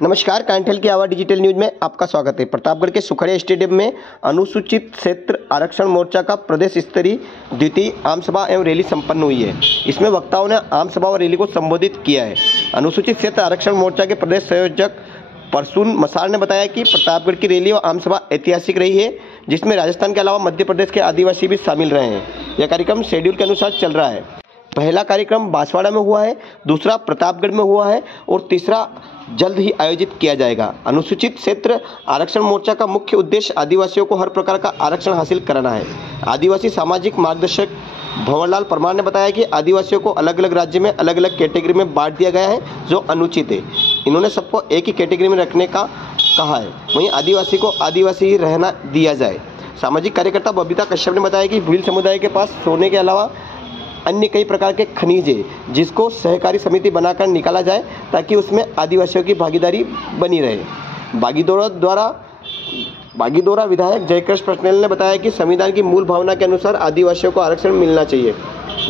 नमस्कार, कांठल की आवाज़ डिजिटल न्यूज में आपका स्वागत है। प्रतापगढ़ के सुखड़िया स्टेडियम में अनुसूचित क्षेत्र आरक्षण मोर्चा का प्रदेश स्तरीय द्वितीय आम सभा एवं रैली संपन्न हुई है। इसमें वक्ताओं ने आम सभा और रैली को संबोधित किया है। अनुसूचित क्षेत्र आरक्षण मोर्चा के प्रदेश संयोजक परसून मसार ने बताया कि प्रतापगढ़ की रैली और आम सभा ऐतिहासिक रही है, जिसमें राजस्थान के अलावा मध्य प्रदेश के आदिवासी भी शामिल रहे हैं। यह कार्यक्रम शेड्यूल के अनुसार चल रहा है। पहला कार्यक्रम बांसवाड़ा में हुआ है, दूसरा प्रतापगढ़ में हुआ है और तीसरा जल्द ही आयोजित किया जाएगा। अनुसूचित क्षेत्र आरक्षण मोर्चा का मुख्य उद्देश्य आदिवासियों को हर प्रकार का आरक्षण हासिल कराना है। आदिवासी सामाजिक मार्गदर्शक भंवरलाल परमार ने बताया कि आदिवासियों को अलग अलग राज्य में अलग अलग कैटेगरी में बांट दिया गया है, जो अनुचित है। इन्होंने सबको एक ही कैटेगरी में रखने का कहा है। वहीं आदिवासी को आदिवासी ही रहना दिया जाए। सामाजिक कार्यकर्ता बबीता कश्यप ने बताया कि भील समुदाय के पास सोने के अलावा अन्य कई प्रकार के खनिज है, जिसको सहकारी समिति बनाकर निकाला जाए ताकि उसमें आदिवासियों की भागीदारी बनी रहे। बागीदोरा विधायक जयकृष्ण पटेल ने बताया कि संविधान की मूल भावना के अनुसार आदिवासियों को आरक्षण मिलना चाहिए।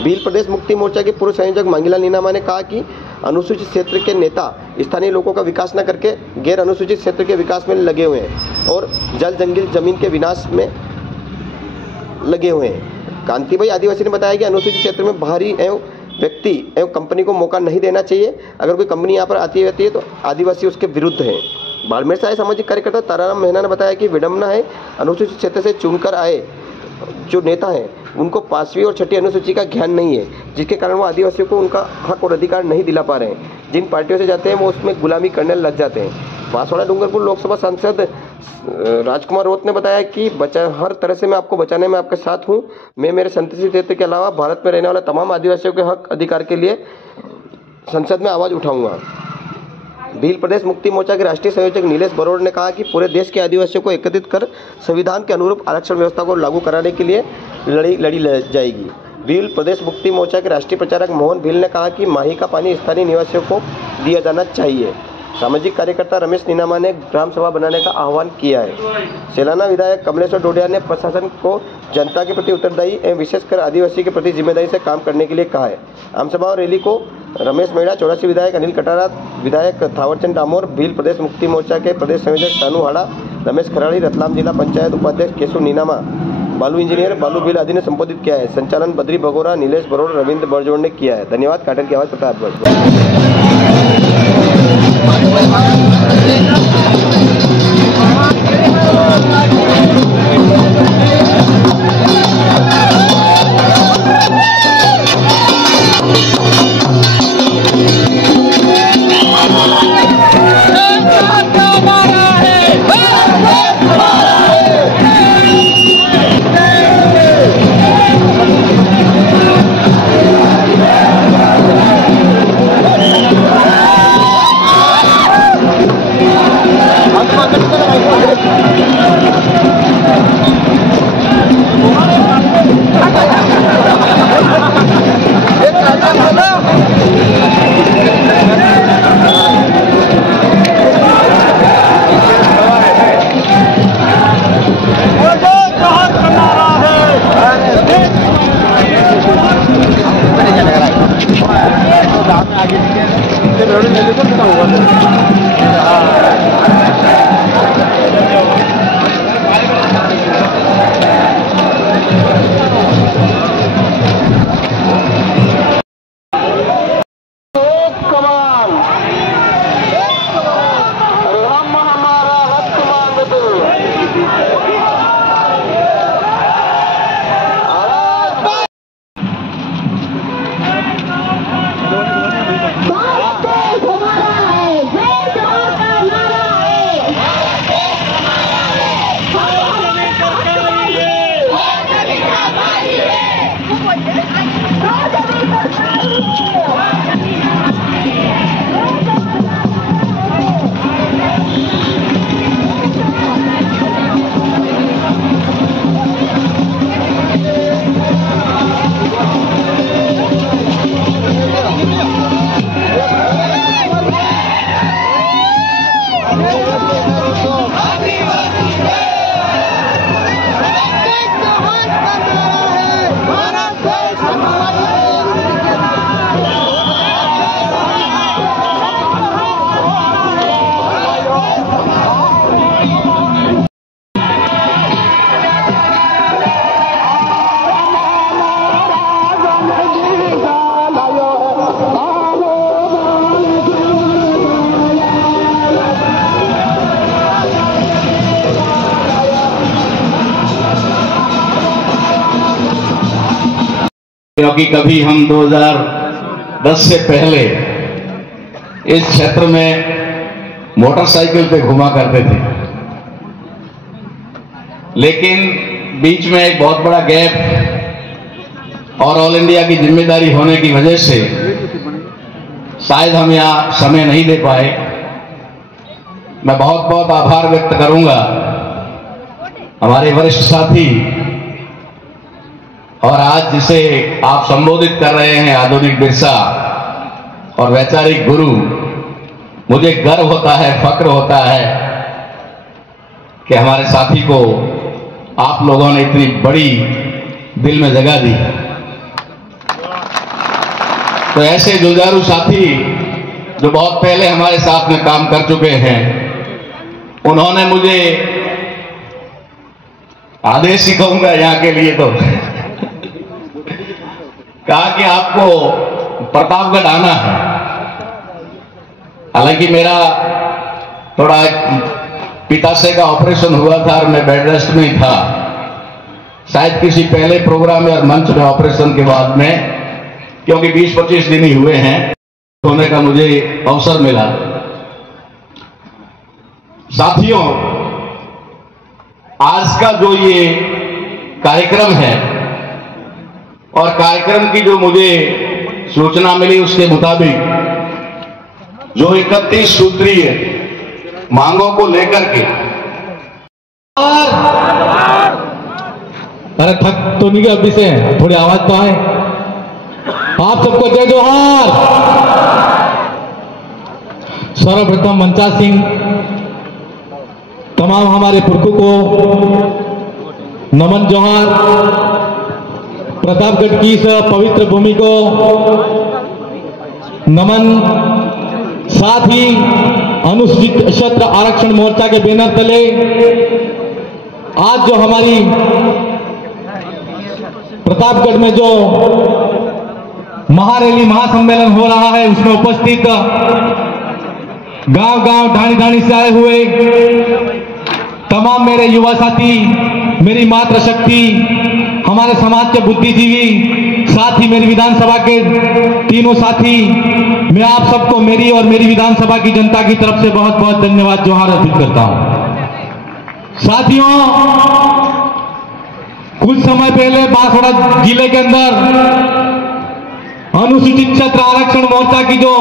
भील प्रदेश मुक्ति मोर्चा के पूर्व संयोजक मांगीलाल नीनामा ने कहा कि अनुसूचित क्षेत्र के नेता स्थानीय लोगों का विकास न करके गैर अनुसूचित क्षेत्र के विकास में लगे हुए हैं और जल जंगल जमीन के विनाश में लगे हुए हैं। कांतिभाई आदिवासी ने बताया कि अनुसूचित क्षेत्र में बाहरी एवं व्यक्ति एवं कंपनी को मौका नहीं देना चाहिए। अगर कोई कंपनी यहाँ पर आती रहती है तो आदिवासी उसके विरुद्ध हैं। बाड़मेर से आए सामाजिक कार्यकर्ता ताराराम मेहना ने बताया कि विडम्बना है, अनुसूचित क्षेत्र से चुनकर आए जो नेता हैं उनको 5वीं और 6ठी अनुसूची का ज्ञान नहीं है, जिसके कारण वो आदिवासियों को उनका हक और अधिकार नहीं दिला पा रहे हैं। जिन पार्टियों से जाते हैं वो उसमें गुलामी करने लग जाते हैं। बांसवाड़ा डूंगरपुर लोकसभा सांसद राजकुमार रोत ने बताया कि हर तरह से मैं आपको बचाने में आपके साथ हूं। मैं मेरे संतति क्षेत्र के अलावा भारत में रहने वाले तमाम आदिवासियों के हक अधिकार के लिए संसद में आवाज़ उठाऊंगा। भील प्रदेश मुक्ति मोर्चा के राष्ट्रीय संयोजक नीलेश बरोड़ ने कहा कि पूरे देश के आदिवासियों को एकत्रित कर संविधान के अनुरूप आरक्षण व्यवस्था को लागू कराने के लिए लड़ी जाएगी। भील प्रदेश मुक्ति मोर्चा के राष्ट्रीय प्रचारक मोहन भील ने कहा कि माही का पानी स्थानीय निवासियों को दिया जाना चाहिए। सामाजिक कार्यकर्ता रमेश नीनामा ने ग्राम सभा बनाने का आह्वान किया है। सेलाना विधायक कमलेश्वर डोडिया ने प्रशासन को जनता के प्रति उत्तरदायी एवं विशेषकर आदिवासी के प्रति जिम्मेदारी से काम करने के लिए कहा है। आम सभा और रैली को रमेश मेड़ा, चौरासी विधायक अनिल कटारा, विधायक थावरचंद डामोर, भील प्रदेश मुक्ति मोर्चा के प्रदेश संयोजक सानू हाड़ा, रमेश खराड़ी, रतलाम जिला पंचायत उपाध्यक्ष केशु नीनामा, बालू इंजीनियर बालू भील आदि ने संबोधित किया है। संचालन बद्री भगोरा, नीलेश बरोड़, रविंद्र बरजोड़ ने किया है। धन्यवाद। काटन की आवाज़ प्रतापगढ़। क्योंकि कभी हम 2010 से पहले इस क्षेत्र में मोटरसाइकिल पे घुमा करते थे, लेकिन बीच में एक बहुत बड़ा गैप और ऑल इंडिया की जिम्मेदारी होने की वजह से शायद हम यहाँ समय नहीं दे पाए। मैं बहुत बहुत आभार व्यक्त करूंगा हमारे वरिष्ठ साथी और आज जिसे आप संबोधित कर रहे हैं आधुनिक बिरसा और वैचारिक गुरु, मुझे गर्व होता है, फक्र होता है कि हमारे साथी को आप लोगों ने इतनी बड़ी दिल में जगह दी। तो ऐसे जुझारू साथी जो बहुत पहले हमारे साथ में काम कर चुके हैं, उन्होंने मुझे आदेश ही कहूंगा यहाँ के लिए तो कहा कि आपको प्रतापगढ़ आना है। हालांकि मेरा थोड़ा पित्ताशय का ऑपरेशन हुआ था और मैं बेड रेस्ट में था। शायद किसी पहले प्रोग्राम या मंच में ऑपरेशन के बाद में, क्योंकि 20-25 दिन ही हुए हैं, होने का मुझे अवसर मिला। साथियों, आज का जो ये कार्यक्रम है और कार्यक्रम की जो मुझे सूचना मिली उसके मुताबिक जो 31 सूत्रीय मांगों को लेकर के, अरे थक तो नहीं गया अभी से, थोड़ी आवाज तो आए। आप सबको जय जोहार। सर्वप्रथम मंचा सिंह तमाम हमारे पुरखों को नमन जोहार। प्रतापगढ़ की इस पवित्र भूमि को नमन। साथ ही अनुसूचित क्षेत्र आरक्षण मोर्चा के बैनर तले आज जो हमारी प्रतापगढ़ में जो महारैली महासम्मेलन हो रहा है, उसमें उपस्थित गांव-गांव ढाणी-ढाणी से आए हुए तमाम मेरे युवा साथी, मेरी मातृशक्ति, हमारे समाज के बुद्धिजीवी, साथ ही मेरी विधानसभा के तीनों साथी, मैं आप सबको मेरी और मेरी विधानसभा की जनता की तरफ से बहुत बहुत धन्यवाद जोहार अर्पित करता हूं। साथियों, कुछ समय पहले बांसवाड़ा जिले के अंदर अनुसूचित क्षेत्र आरक्षण मोर्चा की जो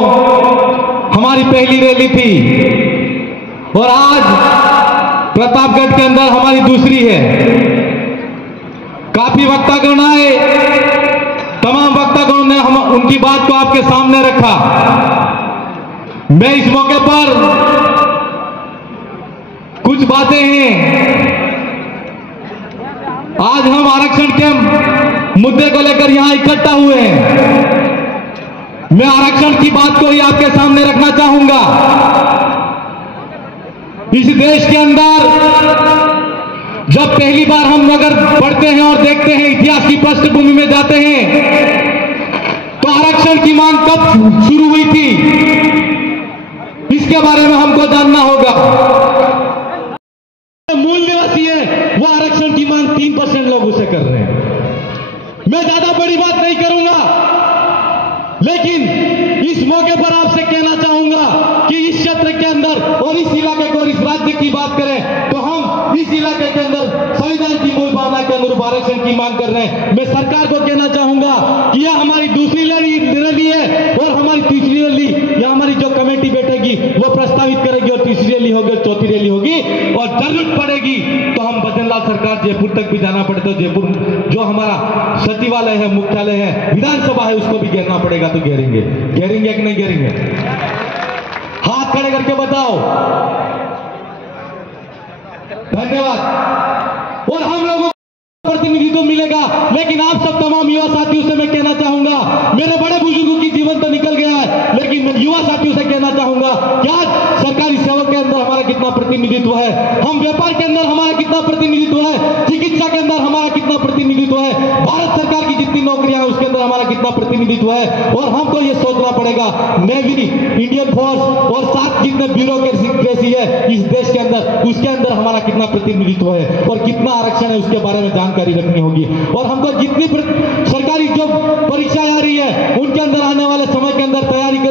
हमारी पहली रैली थी और आज प्रतापगढ़ के अंदर हमारी दूसरी है। काफी वक्तागण आए, तमाम वक्तागणों ने हम उनकी बात को आपके सामने रखा। मैं इस मौके पर कुछ बातें हैं, आज हम आरक्षण के मुद्दे को लेकर यहां इकट्ठा हुए हैं। मैं आरक्षण की बात को ही आपके सामने रखना चाहूंगा। इस देश के अंदर जब पहली बार हम अगर पढ़ते हैं और देखते हैं, इतिहास की पृष्ठभूमि में जाते हैं, तो आरक्षण की मांग कब शुरू हुई थी, इसके बारे में हमको जानना होगा। मूल निवासी है, वो आरक्षण की मांग 3% लोग उसे कर रहे हैं। मैं ज्यादा बड़ी बात नहीं करूंगा, लेकिन इस मौके पर आपसे कहना चाहूंगा कि इस क्षेत्र के अंदर और इस इलाके को और इस राज्य की बात करें तो हम इस इलाके के अंदर संविधान की मूल भावना के अनुरूप आरक्षण की मांग कर रहे हैं। मैं सरकार को कहना चाहूंगा कि यह हमारी दूसरी रैली है और हमारी तीसरी रैली, या हमारी जो कमेटी बैठेगी वो प्रस्तावित करेगी और तीसरी रैली होगी और चौथी रैली होगी, और जरूरत पड़ेगी तो हम भजनलाल सरकार जयपुर तक भी जाना पड़े तो जयपुर जो हमारा सचिवालय है, मुख्यालय है, विधानसभा है, उसको भी घेरना पड़ेगा तो घेरेंगे। घेरेंगे कि नहीं घेरेंगे? हाथ खड़े करके बताओ। धन्यवाद। और हम लोगों को प्रतिनिधित्व मिलेगा, लेकिन आप सब तमाम युवा साथियों से मैं कहना चाहूंगा, मेरे बड़े बुजुर्गों की जीवन तो निकल गया है, लेकिन मैं युवा साथियों से कहना चाहूंगा कि आज सरकारी सेवा के अंदर हमारा कितना प्रतिनिधित्व है, हम व्यापार के अंदर हमारा कितना प्रतिनिधित्व है, चिकित्सा के अंदर हमारा कितना प्रतिनिधित्व है, भारत सरकार की जितनी नौकरियां हैं उसके अंदर हमारा कितना प्रतिनिधित्व है। और हमको ये सोचना पड़ेगा, नेवी, इंडियन फोर्स और साथ जितने ब्यूरोक्रेसी है इस देश के अंदर, उसके अंदर हमारा कितना प्रतिनिधित्व है और कितना आरक्षण है उसके बारे में जानकारी रखनी होगी। और हमको जितनी सरकारी जो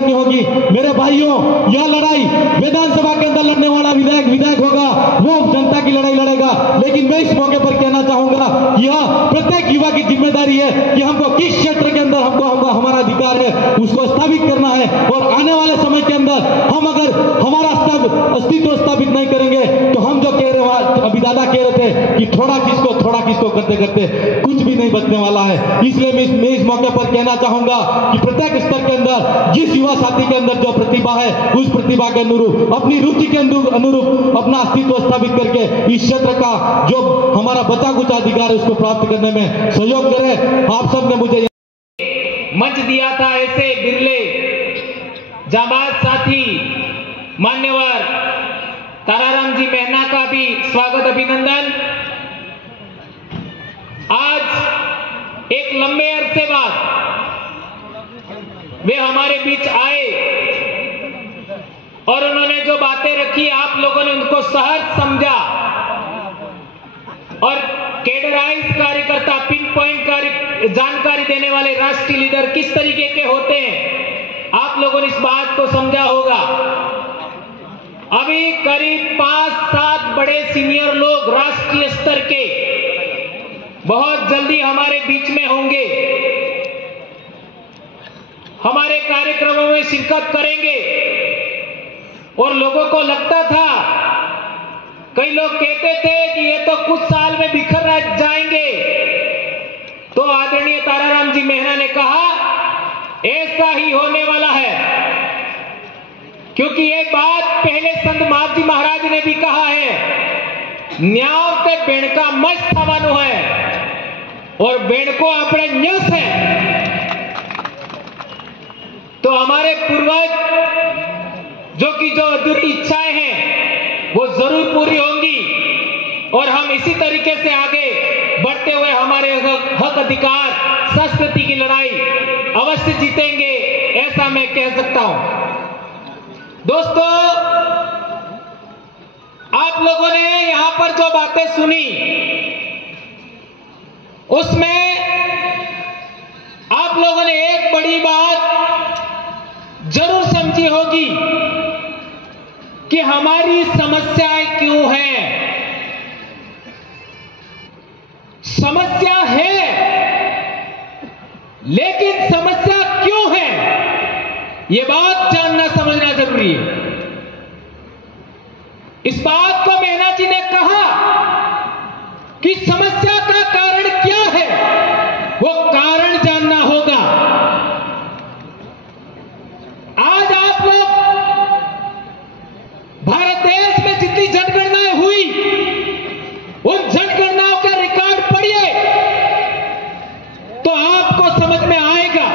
नहीं होगी। मेरे भाइयों, यह लड़ाई विधानसभा के अंदर लड़ने वाला विधायक होगा, वो जनता की लड़ाई लड़ेगा। लेकिन मैं इस मौके पर कहना चाहूंगा, यह प्रत्येक युवा की जिम्मेदारी है कि हमको किस क्षेत्र के अंदर हमको हमारा अधिकार है उसको स्थापित करना है। और आने वाले समय के अंदर हम अगर हमारा अस्तित्व स्थापित नहीं करेंगे तो हम जो कह रहे, अभी दादा कह रहे थे कि थोड़ा किसको करते करते कुछ भी नहीं बचने वाला है। इसलिए मैं इस मौके पर कहना चाहूंगा कि प्रत्येक स्तर के अंदर जिस युवा साथी के अंदर जो प्रतिभा है, उस प्रतिभा के अनुरूप, अपनी रुचि के अनुरूप अपना अस्तित्व स्थापित करके इस क्षेत्र का जो हमारा बचा कुछ अधिकार है उसको प्राप्त करने में सहयोग करें। आप सब ने मुझे मंच दिया था, ऐसे बिरले जाबाज साथी मान्यवर ताराराम जी मेहना का भी स्वागत, अभिनंदन। आज एक लंबे अरसे बाद वे हमारे बीच आए और उन्होंने जो बातें रखी, आप लोगों ने उनको सहज समझा और कैडराइज कार्यकर्ता, पिन पॉइंट जानकारी देने वाले राष्ट्रीय लीडर किस तरीके के होते हैं, आप लोगों ने इस बात को समझा होगा। अभी करीब 5-7 बड़े सीनियर लोग राष्ट्रीय स्तर के बहुत जल्दी हमारे बीच में होंगे, हमारे कार्यक्रमों में शिरकत करेंगे। और लोगों को लगता था, कई लोग कहते थे कि ये तो कुछ साल में बिखर जाएंगे, तो आदरणीय ताराराम जी मेहना ने कहा ऐसा ही होने वाला है, क्योंकि ये बात पहले संत मावजी महाराज ने भी कहा है, न्याव ते बेणका मच थवानो है और बेणको अपने न्यस है। तो हमारे पूर्वज जो अधूरी इच्छाएं हैं वो जरूर पूरी होंगी और हम इसी तरीके से आगे बढ़ते हुए हमारे हक अधिकार संस्कृति की लड़ाई अवश्य जीतेंगे, ऐसा मैं कह सकता हूं। दोस्तों, आप लोगों ने यहां पर जो बातें सुनी उसमें आप लोगों ने एक बड़ी बात जरूर समझी होगी कि हमारी समस्याएं क्यों हैं। समस्या है, लेकिन समस्या क्यों है, यह बात जानना समझना जरूरी है। इस बात को मेहना जी ने कहा कि समस्या का कारण क्या है, वो कारण जानना होगा। आज आप लोग भारत देश में जितनी जनगणनाएं हुई, उन जनगणनाओं का रिकॉर्ड पढ़िए तो आपको समझ में आएगा।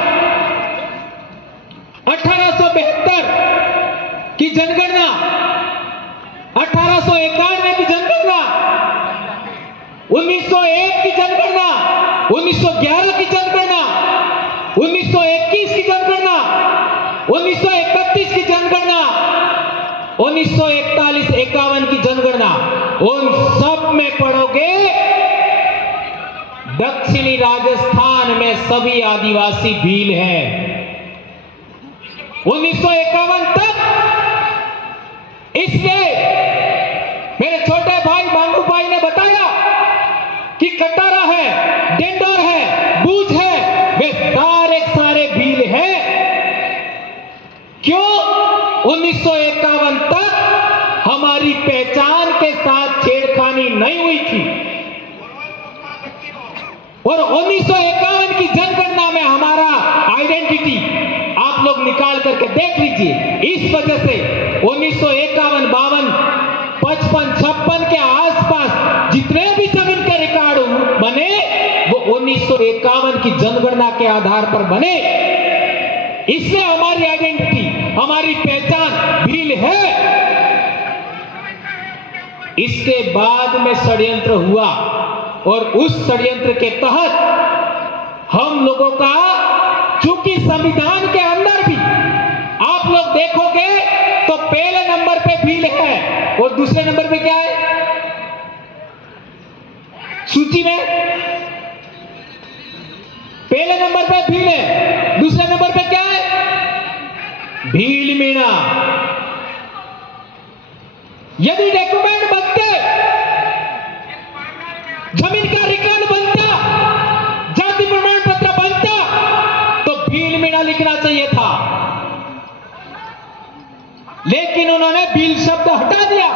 1872 की जनगणना, 1891 की जनगणना, 1901 की जनगणना, 1911 की जनगणना, 1921 की जनगणना, 1931 की जनगणना, 1941-51 की जनगणना, उन सब में पढ़ोगे दक्षिणी राजस्थान में सभी आदिवासी भील हैं। 1951 तक इसलिए मेरे छोटे भाई बांगू भाई ने बताया कि कटारा है, डेंडोर है, बूझ है, वे सारे भील हैं। क्यों? 1951 तक हमारी पहचान के साथ छेड़खानी नहीं हुई थी और 1951 की जनगणना में हमारा आइडेंटिटी आप लोग निकाल करके देख लीजिए। इस वजह से 1951, 52, 55, 56 के आसपास जितने भी जमीन के रिकॉर्ड बने वो 1951 की जनगणना के आधार पर बने। इसलिए हमारी आइडेंटिटी, हमारी पहचान भील है। इसके बाद में षड्यंत्र हुआ और उस षड्यंत्र के तहत हम लोगों का, चूंकि संविधान के अंदर भी आप लोग देखोगे तो पहले नंबर पे भील है और दूसरे नंबर पे क्या है सूची में? पहले नंबर पे भील है, दूसरे नंबर पे क्या है? भील मीणा, यदि डॉक्यूमेंट बनते, जमीन का रिकॉर्ड बनता, जाति प्रमाण पत्र बनता, तो भील मीणा लिखना चाहिए था, लेकिन उन्होंने भील शब्द हटा दिया।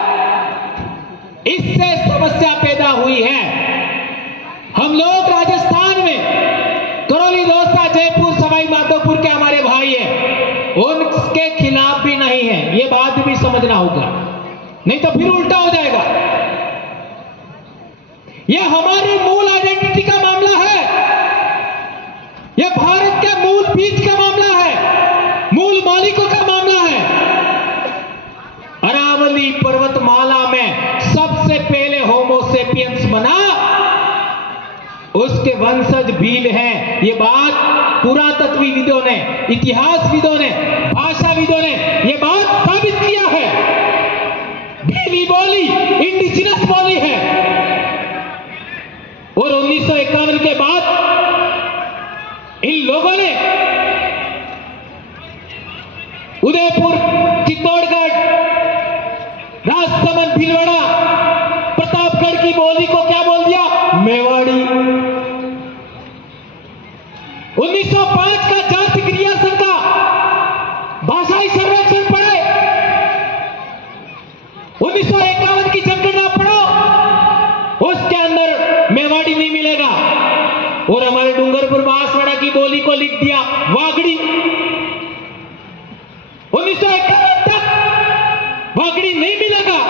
इससे समस्या पैदा हुई है। हम लोग राजस्थान में करौली, दौसा, जयपुर, सवाई माधोपुर के हमारे भाई हैं, उनके खिलाफ भी नहीं है, ये बात भी समझना होगा, नहीं तो फिर उल्टा हो जाएगा। यह हमारी मूल आइडेंटिटी का मामला है, यह भारत के मूल बीज का मामला है, मूल मालिकों का मामला है। अरावली पर्वतमाला में सबसे पहले होमोसेपियंस बना, उसके वंशज भील हैं। ये बात पुरातत्वविदों ने, इतिहासविदों ने, भाषाविदों ने ये बात साबित किया है। भीली बोली इंडिजिनस बोली है और 1951 के बाद इन लोगों ने उदयपुर, चित्तौड़गढ़, राजसमंद, भीलवाड़ा, प्रतापगढ़ की बोली को क्या बोल दिया? मेवाड़ी। 1905 का जाति क्रियासन का भाषाई सर्वेक्षण पढ़े, 1951 की जनगणना पढ़ो, उसके अंदर मेवाड़ी नहीं मिलेगा। और हमारे डूंगरपुर बांसवाड़ा की बोली को लिख दिया वागड़ी। 1951 तक वागड़ी नहीं मिलेगा।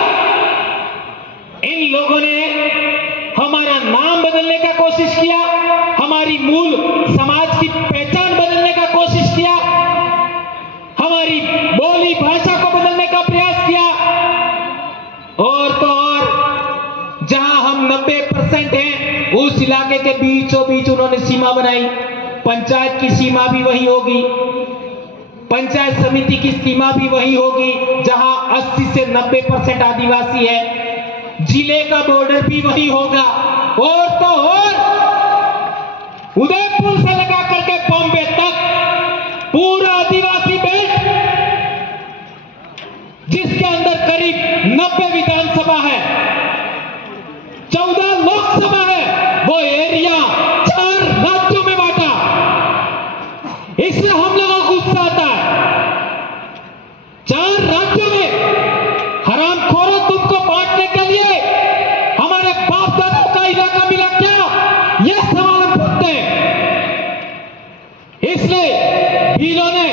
इन लोगों ने हमारा नाम बदलने का कोशिश किया, हमारी मूल समाज की पहचान बदलने का कोशिश किया, हमारी बोली भाषा को बदलने का प्रयास किया। और तो और जहां हम 90% हैं, उस इलाके के बीचों बीच उन्होंने सीमा बनाई। पंचायत की सीमा भी वही होगी, पंचायत समिति की सीमा भी वही होगी जहां 80 से 90% आदिवासी है। जिले का बॉर्डर भी वही होगा। और तो और उदयपुर से लगा करके बॉम्बे तक पूरा आदिवासी बेल्ट, जिसके अंदर करीब 90 विधानसभा है, 14 लोकसभा है, वो एरिया 4 राज्यों में बांटा। इससे हम लोगों को गुस्सा आता है। 4 राज्यों में हरामखोरों, तुमको बांटने के लिए हमारे बाप दादाओं का इलाका मिला क्या? यह सवाल हम पूछते हैं। इसलिए भीलों ने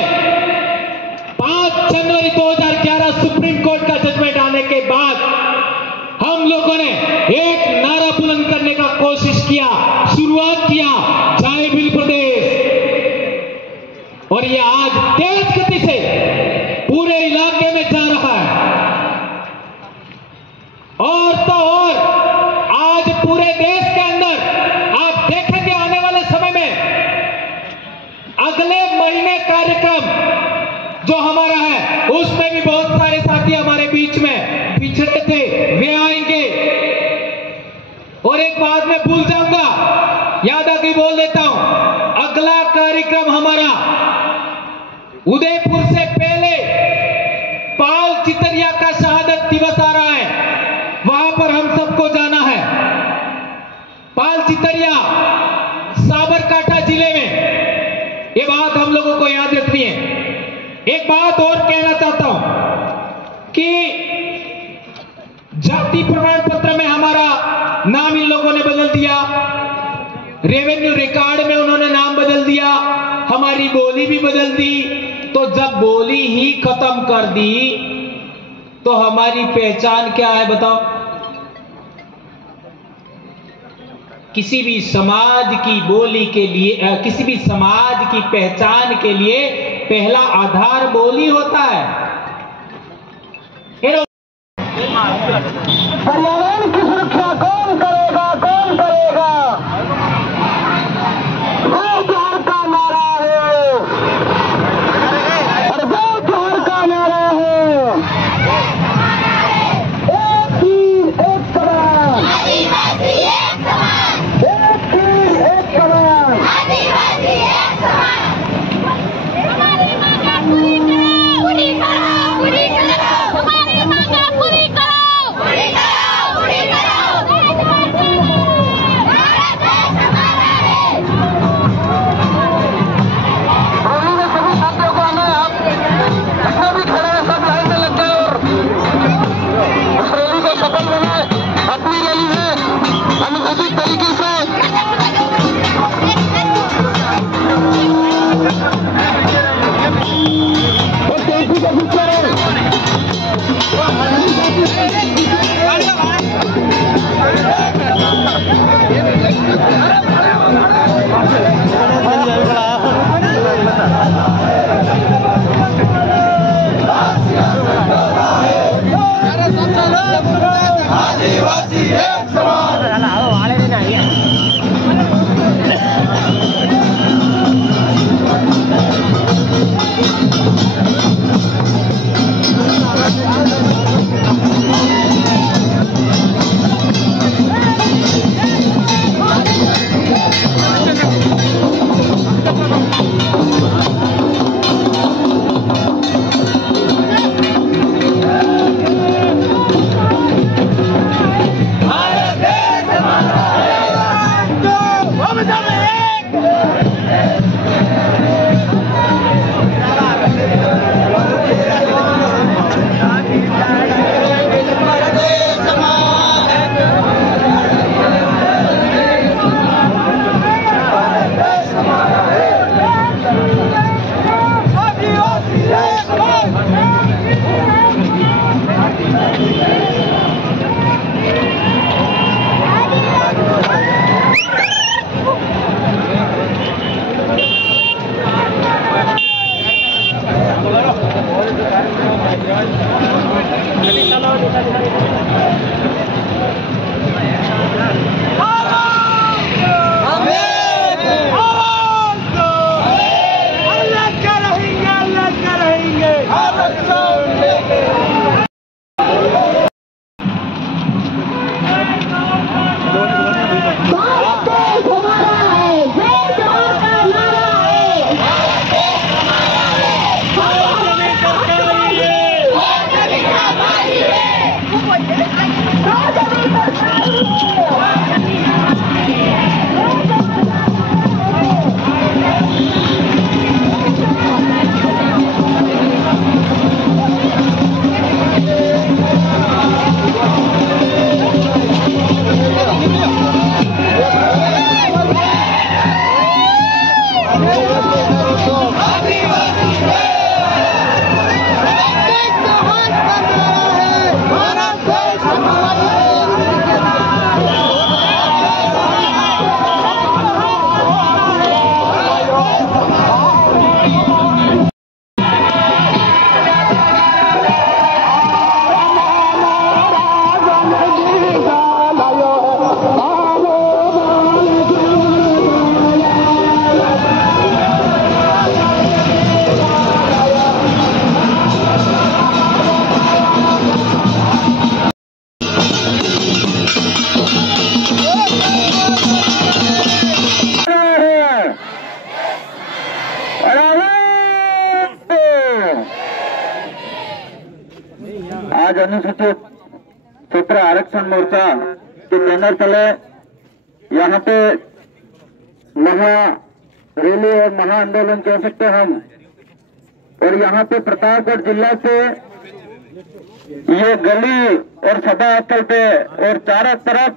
5 जनवरी 2011 सुप्रीम कोर्ट का जजमेंट आने के बाद हम लोगों ने एक नारा बुलंद करने का कोशिश किया, शुरुआत किया, जय भील प्रदेश। और यह आज तेज गति से पूरे इलाके में जा रहा है। और तो और आज पूरे देश के अंदर आप देखेंगे आने वाले समय में, अगले महीने कार्यक्रम जो हमारा है, उसमें भी बहुत सारे साथी हमारे बीच में पिछड़े थे, वे आएंगे। और एक बात मैं भूल जाऊंगा, याद आ गई, बोल देता हूं। अगला कार्यक्रम हमारा उदयपुर से पहले पाल चितरिया का शहादत दिवस आ रहा है, वहां पर हम सबको जाना है। पाल चितरिया साबरकांठा जिले में, ये बात हम लोगों को याद रखनी है। एक बात और कहना चाहता हूं कि जाति प्रमाण पत्र में हमारा नाम इन लोगों ने बदल दिया, रेवेन्यू रिकॉर्ड में उन्होंने नाम बदल दिया, हमारी बोली भी बदल दी। तो जब बोली ही खत्म कर दी तो हमारी पहचान क्या है बताओ? किसी भी समाज की बोली के लिए, किसी भी समाज की पहचान के लिए पहला आधार बोली होता है। पर्यावरण की सुरक्षा कौन करेगा? कौन करेगा? जय जोहर का नारा है, और जय जोहर का नारा है। एक तीर एक कमान, आदिवासी एक समान। एक तीर एक कमान, आदिवासी एक समान। हमारी मांग पूरी करो। आज अनुसूचित क्षेत्र आरक्षण मोर्चा के बैनर तले यहाँ पे महा रैली और महा आंदोलन कह सकते हैं हम। और यहाँ पे प्रतापगढ़ जिला से ये गली और सभा स्थल पे और चारों तरफ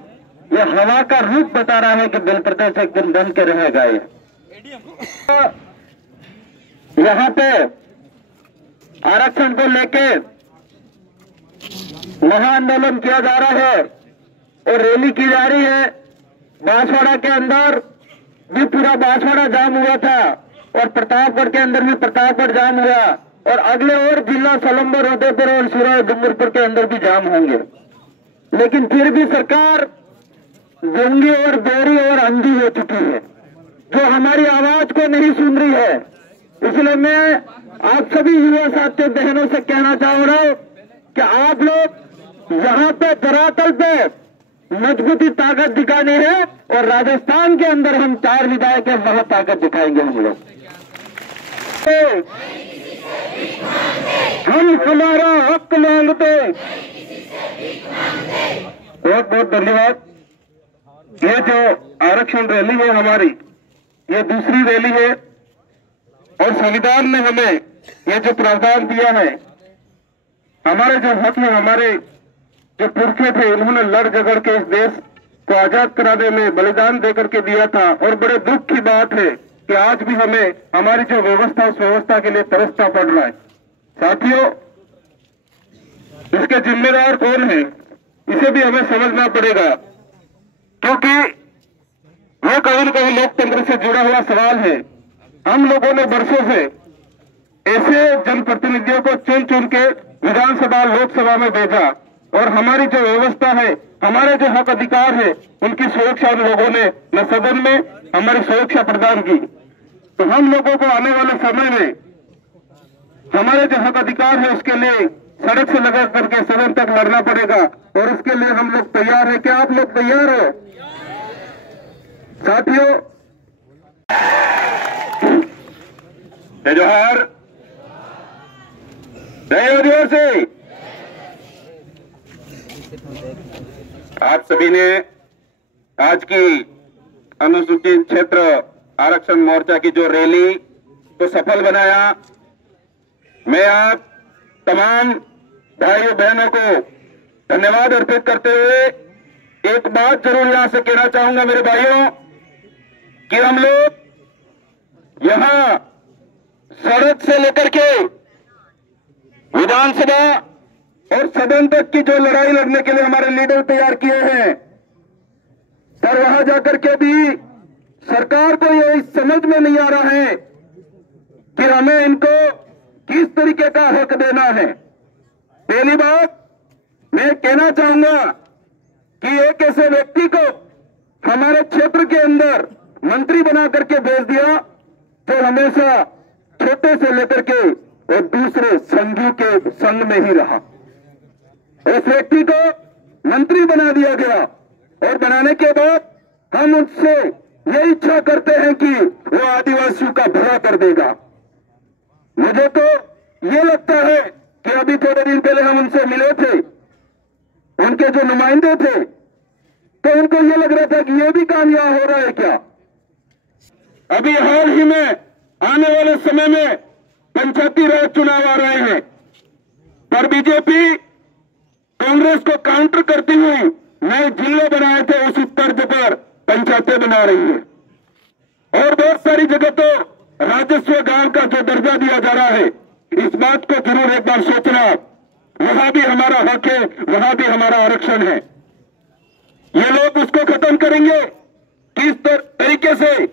ये हवा का रूप बता रहा है कि बिल प्रदेश एक दिन बन के रहेगा। ये यहाँ पे आरक्षण को लेके महा आंदोलन किया जा रहा है और रैली की जा रही है। बांसवाड़ा के अंदर भी पूरा बांसवाड़ा जाम हुआ था और प्रतापगढ़ के अंदर भी प्रतापगढ़ जाम हुआ और अगले और जिला सलम्बर, उदयपुर और सिरोही डूंगरपुर के अंदर भी जाम होंगे। लेकिन फिर भी सरकार गूंगी और बेरी और अंधी हो चुकी है, जो हमारी आवाज को नहीं सुन रही है। इसलिए मैं आप सभी युवा साथियों बहनों से कहना चाह रहा हूं कि आप लोग यहाँ पे धरातल पे मजबूती ताकत दिखानी है और राजस्थान के अंदर हम 4 विधायक वहां ताकत दिखाएंगे हम लोग। हम हमारा हक मांगते। बहुत बहुत धन्यवाद। ये जो आरक्षण रैली है हमारी, ये दूसरी रैली है और संविधान ने हमें ये जो प्रावधान दिया है, हमारे जो हक है, हमारे जो पुरखे थे, उन्होंने लड़ झगड़ के इस देश को आजाद कराने में बलिदान देकर के दिया था। और बड़े दुख की बात है कि आज भी हमें हमारी जो व्यवस्था, उस व्यवस्था के लिए तरसना पड़ रहा है। साथियों, इसके जिम्मेदार कौन है, इसे भी हमें समझना पड़ेगा, क्योंकि यह कहीं न कहीं लोकतंत्र से जुड़ा हुआ सवाल है। हम लोगों ने वर्षों से ऐसे जनप्रतिनिधियों को चुन चुन के विधानसभा, लोकसभा में भेजा और हमारी जो व्यवस्था है, हमारे जो हक अधिकार है, उनकी सुरक्षा उन लोगों ने न सदन में हमारी सुरक्षा प्रदान की। तो हम लोगों को आने वाले समय में हमारे जो हक अधिकार है उसके लिए सड़क से लगा करके सदन तक लड़ना पड़ेगा और उसके लिए हम लोग तैयार हैं। क्या आप लोग तैयार हो साथियों? जय जोहार, जय आदिवासी। आप सभी ने आज की अनुसूचित क्षेत्र आरक्षण मोर्चा की जो रैली को सफल बनाया। मैं आप तमाम भाइयों बहनों को धन्यवाद अर्पित करते हुए एक बात जरूर यहां से कहना चाहूंगा मेरे भाइयों, कि हम लोग यहां सड़क से लेकर के विधानसभा और सदन तक की जो लड़ाई लड़ने के लिए हमारे लीडर तैयार किए हैं, पर वहां जाकर के भी सरकार को ये समझ में नहीं आ रहा है कि हमें इनको किस तरीके का हक देना है। पहली बात, मैं कहना चाहूंगा कि एक ऐसे व्यक्ति को हमारे क्षेत्र के अंदर मंत्री बना करके भेज दिया जो हमेशा छोटे से लेकर के और दूसरे संघी के संग में ही रहा। उस व्यक्ति को मंत्री बना दिया गया और बनाने के बाद हम उससे ये इच्छा करते हैं कि वो आदिवासियों का भला कर देगा। मुझे तो ये लगता है कि अभी थोड़े दिन पहले हम उनसे मिले थे, उनके जो नुमाइंदे थे, तो उनको ये लग रहा था कि ये भी कामयाब हो रहा है क्या। अभी हाल ही में आने वाले समय में पंचायती राज चुनाव आ रहे हैं, पर बीजेपी कांग्रेस को काउंटर करती हुई नए जिले बनाए थे उसी तर्ज पर पंचायतें बना रही है। और बहुत सारी जगह तो राजस्व गांव का जो दर्जा दिया जा रहा है, इस बात को जरूर एक बार सोचना, वहां भी हमारा हक है, वहां भी हमारा आरक्षण है। ये लोग उसको खत्म करेंगे किस तरीके से